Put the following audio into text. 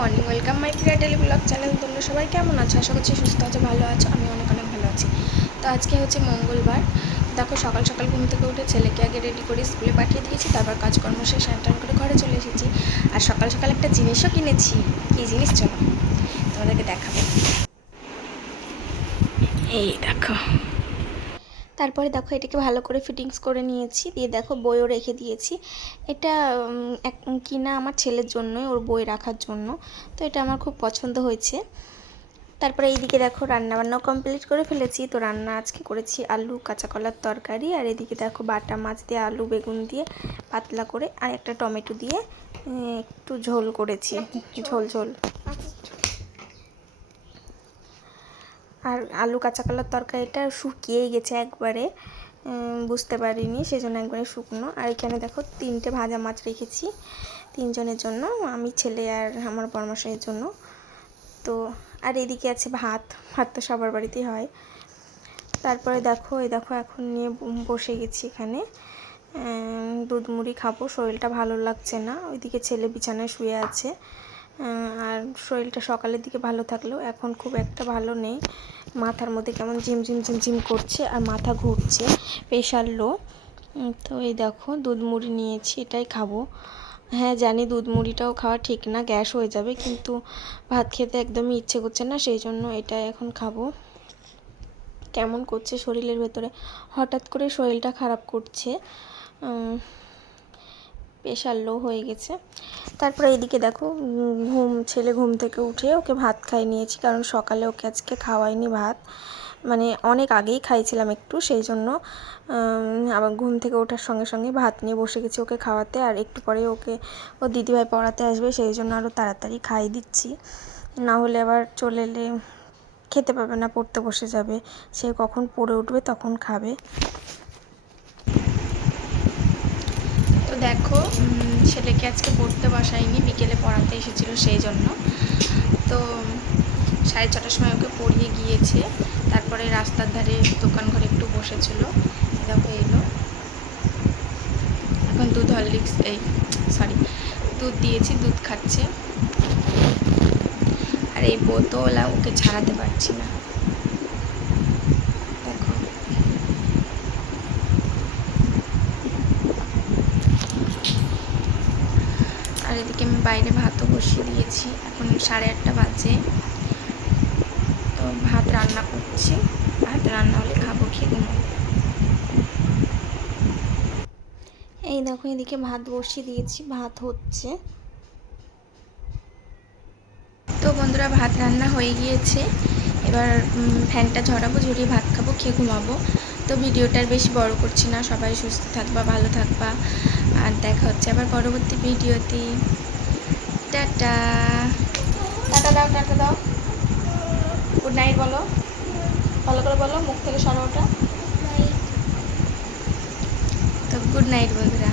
Morning, welcome my Priya daily blog channel. তোমরা সবাই কেমন আছো? আশা করছি সুস্থ আছো, ভালো আছো। আমি অনেক অনেক ভালো আছি। তো আজকে হচ্ছে মঙ্গলবার। দেখো, সকাল সকাল ঘুম থেকে উঠে ছেলেকে আগে রেডি করে স্কুলে পাঠিয়ে দিয়েছি, তারপর কাজকর্ম শেষ স্নান করে ঘরে চলে এসেছি। আর সকাল সকাল একটা জিনিসও কিনেছি। কী জিনিস চলো? তোমাদেরকে দেখাবো। এই দেখো তারপরে দেখো এটাকে ভালো করে ফিটিংস করে নিয়েছি। দিয়ে দেখো বইও রেখে দিয়েছি। এটা এক কিনা আমার ছেলের জন্যই ওর বই রাখার জন্য। তো এটা আমার খুব পছন্দ হয়েছে। তারপরে এইদিকে দেখো রান্নাবান্নাও কমপ্লিট করে ফেলেছি। তো রান্না আজকে করেছি আলু কাঁচা কলার তরকারি আর এদিকে দেখো বাটা মাছ দিয়ে আলু বেগুন দিয়ে পাতলা করে আর একটা টমেটো দিয়ে একটু ঝোল করেছি। ঝোল ঝোল। আর আলু কাঁচা কলার তরকারিটা শুকিয়েই গেছে একবারে। বুঝতে পারিনি, সেজন্য একবারে শুকনো। আর এখানে দেখো তিনটে ভাজা মাছ রেখেছি তিনজনের জন্য, আমি, ছেলে আর আমার পরামর্শের জন্য। তো, আর এদিকে আছে ভাত ভাত তো সবার বাড়িতেই হয়। তারপরে দেখো, এই দেখো এখন নিয়ে বসে গেছি এখানে। দুধ মুড়ি খাব, শরীরটা ভালো লাগছে না। ওইদিকে ছেলে বিছানায় শুয়ে আছে। আর শরীরটা সকালের দিকে ভালো থাকলেও এখন খুব একটা ভালো নেই। মাথার মধ্যে কেমন ঝিমঝিম ঝিমঝিম করছে আর মাথা ঘুরছে, প্রেশার লো। তো এই দেখো, দুধ মুড়ি নিয়েছি, এটাই খাব। হ্যাঁ জানি দুধ মুড়িটাও খাওয়া ঠিক না, গ্যাস হয়ে যাবে, কিন্তু ভাত খেতে একদমই ইচ্ছে করছে না, সেই জন্য এটাই এখন খাব। কেমন করছে শরীরের ভেতরে? হঠাৎ করে শরীরটা খারাপ করছে। প্রেশার লো হয়ে গেছে। তারপরে এদিকে দেখো ঘুম, ছেলে ঘুম থেকে উঠে ওকে ভাত খাই নিয়েছি, কারণ সকালে ওকে আজকে খাওয়াইনি ভাত। মানে অনেক আগেই খাইছিলাম একটু, সেই জন্য আবার ঘুম থেকে ওঠার সঙ্গে সঙ্গে ভাত নিয়ে বসে গেছি ওকে খাওয়াতে, আর একটু পরে ওকে, ও দিদিভাই পড়াতে আসবে, সেই জন্য আরও তাড়াতাড়ি খাই দিচ্ছি। না হলে আবার চলে এলে খেতে পাবে না, পড়তে বসে যাবে। সে কখন পড়ে উঠবে তখন খাবে তো দেখো ছেলেকে আজকে পড়তে বসাইনি বিকেলে পড়াতে এসেছিল সেই জন্য তো সাড়ে ছটার সময় ওকে পড়িয়ে গিয়েছে। তারপরে রাস্তার ধারে দোকান ঘরে একটু বসেছিল। দেখো এলো। এখন দুধ হরলিক্স, এই সরি দুধ দিয়েছি, দুধ খাচ্ছে। আর এই বোতল ওকে ছাড়াতে পারছি না দেখো আর এদিকে আমি বাইরে ভাতও বসিয়ে দিয়েছি। এখন সাড়ে আটটা বাজে। তো ভাত রান্না করছি। ভাত রান্না হলে খাব, খেয়ে ঘুমাবো। এই দেখো, এদিকে ভাত বসিয়ে দিয়েছি। ভাত হচ্ছে। তো বন্ধুরা, ভাত রান্না হয়ে গিয়েছে। এবার ফ্যানটা ঝরাবো, ঝরিয়ে ভাত খাব, খেয়ে ঘুমাবো। তো ভিডিওটার বেশি বড় করছি না। সবাই সুস্থ থাকবা ভালো থাকবা। আর দেখা হচ্ছে আবার পরবর্তী ভিডিওতে টাটা। টাটা দাও টাটা দাও। গুড নাইট বলো। ভালো করে বলো মুখ থেকে সরো ওটা। তো গুড নাইট বন্ধুরা।